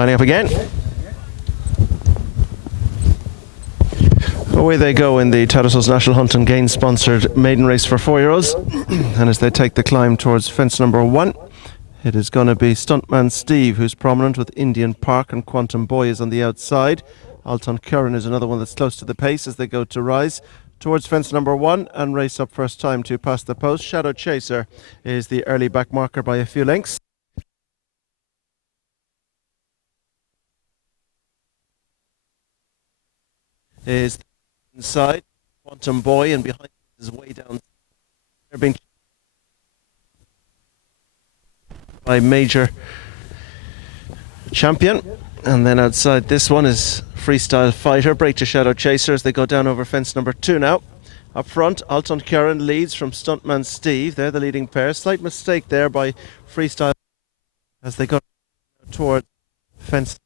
Lining up again. Away they go in the Tattersalls National Hunt and Gain sponsored maiden race for 4-year-olds. And as they take the climb towards fence number 1, it is going to be Stuntman Steve, who's prominent, with Indian Park, and Quantum Boy is on the outside. Alton Curran is another one that's close to the pace as they go to rise towards fence number 1 and race up first time to pass the post. Shadow Chaser is the early back marker by a few lengths. Is inside Quantum Boy, and behind is way down. They're being by Major Champion, and then outside this one is Freestyle Fighter. Break to Shadow Chaser as they go down over fence number 2 now. Up front, Alton Curran leads from Stuntman Steve. They're the leading pair. Slight mistake there by Freestyle as they go toward fence.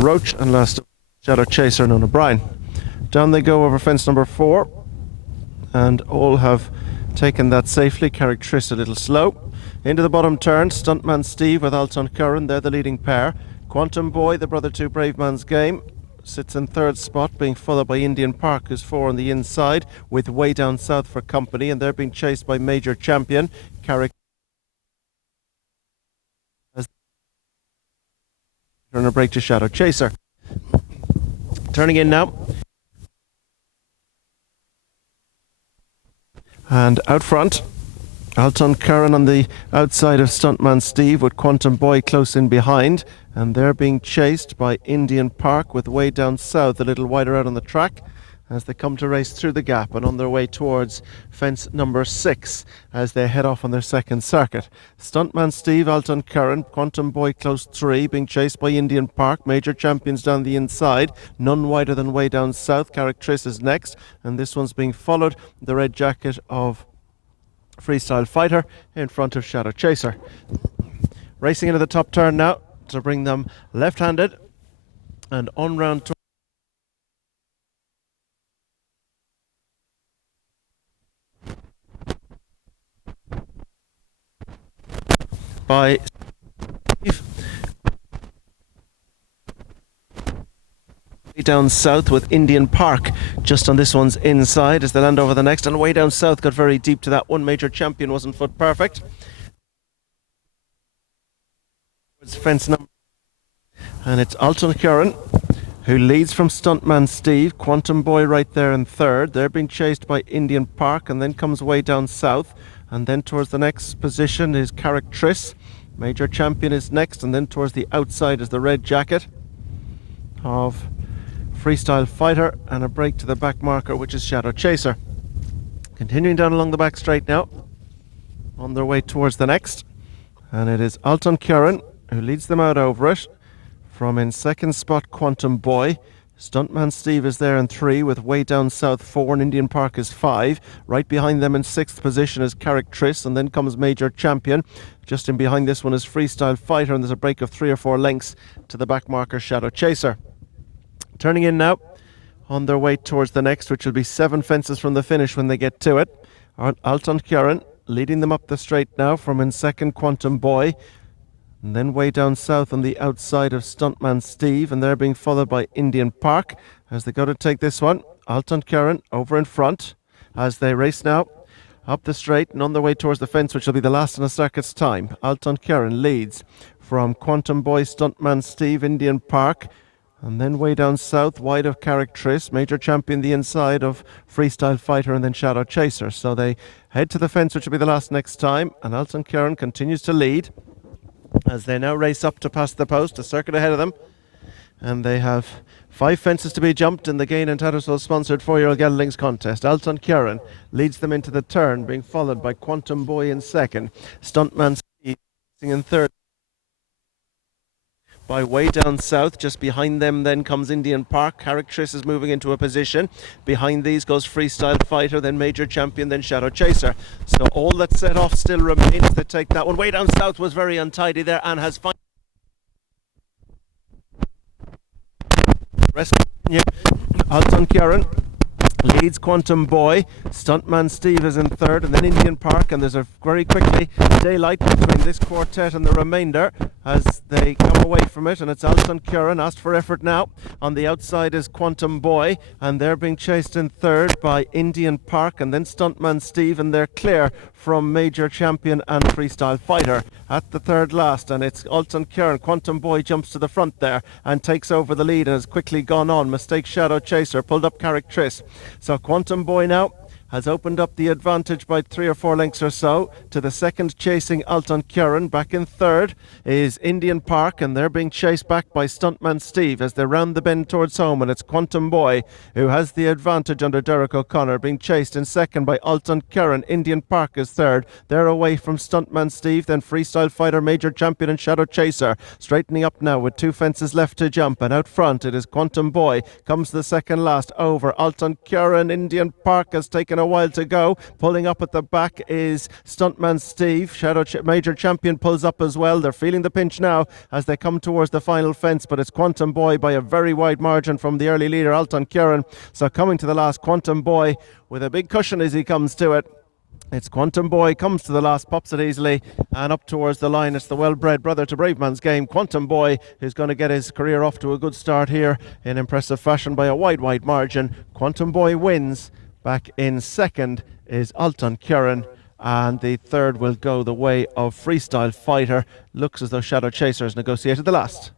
Roach and last Shadow Chaser and O'Brien. Down they go over fence number 4, and all have taken that safely. Characteristic a little slow. Into the bottom turn, Stuntman Steve with Alton Curran, they're the leading pair. Quantum Boy, the brother to Brave Man's Game, sits in 3rd spot, being followed by Indian Park, who's 4 on the inside, with Way Down South for company, and they're being chased by Major Champion. And a break to Shadow Chaser. Turning in now. And out front, Alton Curran on the outside of Stuntman Steve, with Quantum Boy close in behind, and they're being chased by Indian Park with Way Down South a little wider out on the track as they come to race through the gap and on their way towards fence number 6 as they head off on their second circuit. Stuntman Steve, Alton Curran, Quantum Boy close 3, being chased by Indian Park. Major Champions down the inside, none wider than Way Down South. Characteris is next, and this one's being followed, the red jacket of Freestyle Fighter in front of Shadow Chaser. Racing into the top turn now to bring them left-handed and on round to by Steve. Way Down South with Indian Park just on this one's inside as they land over the next, and Way Down South got very deep to that one. Major Champion wasn't foot perfect. It's fence number, and it's Alton Curran who leads from Stuntman Steve. Quantum Boy right there in 3rd. They're being chased by Indian Park, and then comes Way Down South. And then towards the next position is Characteris. Major Champion is next, and then towards the outside is the red jacket of Freestyle Fighter, and a break to the back marker, which is Shadow Chaser. Continuing down along the back straight now, on their way towards the next, and it is Alton Curran who leads them out over it. From in 2nd spot, Quantum Boy. Stuntman Steve is there in 3 with Way Down South 4, and Indian Park is 5. Right behind them in 6th position is Characteris, and then comes Major Champion. Just in behind this one is Freestyle Fighter, and there's a break of 3 or 4 lengths to the back marker Shadow Chaser. Turning in now on their way towards the next, which will be 7 fences from the finish when they get to it. Alton Curran leading them up the straight now from in 2nd, Quantum Boy. And then Way Down South on the outside of Stuntman Steve, and they're being followed by Indian Park as they go to take this one. Alton Curran over in front as they race now up the straight and on their way towards the fence, which will be the last in a circuit's time. Alton Curran leads from Quantum Boy, Stuntman Steve, Indian Park, and then Way Down South wide of Characteris. Major Champion the inside of Freestyle Fighter, and then Shadow Chaser. So they head to the fence, which will be the last next time, and Alton Curran continues to lead as they now race up to pass the post, a circuit ahead of them, and they have 5 fences to be jumped in the Gain and Tattersalls sponsored 4-year-old geldings contest. Alton Curran leads them into the turn, being followed by Quantum Boy in 2nd, Stuntman Steve in 3rd, by way down south. Just behind them then comes Indian Park. Charactris is moving into a position. Behind these goes Freestyle Fighter, then Major Champion, then Shadow Chaser. So all that's set off still remains. They take that one. Way down south was very untidy there and has finally rest. Alton Kieran leads Quantum Boy. Stuntman Steve is in third, and then Indian Park, and there's a very quickly daylight between this quartet and the remainder as they come away from it, and it's Alton Kieran asked for effort now. On the outside is Quantum Boy, and they're being chased in third by Indian Park and then Stuntman Steve, and they're clear from Major Champion and Freestyle Fighter at the third last, and it's Alton Kieran. Quantum Boy jumps to the front there and takes over the lead and has quickly gone on. Mistake Shadow Chaser, pulled up Charactris. So Quantum Boy now has opened up the advantage by 3 or 4 lengths or so to the second, chasing Alton Kieran. Back in third is Indian Park, and they're being chased back by Stuntman Steve as they round the bend towards home, and it's Quantum Boy who has the advantage under Derek O'Connor, being chased in second by Alton Kieran. Indian Park is third. They're away from Stuntman Steve, then Freestyle Fighter, Major Champion and Shadow Chaser. Straightening up now with 2 fences left to jump, and out front it is Quantum Boy. Comes the second last over Alton Kieran. Indian Park has taken a while to go. Pulling up at the back is Stuntman Steve. Major Champion pulls up as well. They're feeling the pinch now as they come towards the final fence, but it's Quantum Boy by a very wide margin from the early leader Alton Kieran. So coming to the last, Quantum Boy with a big cushion as he comes to it. It's Quantum Boy comes to the last, pops it easily, and up towards the line. It's the well-bred brother to Braveman's game, Quantum Boy, who's going to get his career off to a good start here in impressive fashion by a wide margin. Quantum Boy wins. Back in second is Alton Kieran, and the third will go the way of Freestyle Fighter. Looks as though Shadow Chaser has negotiated the last.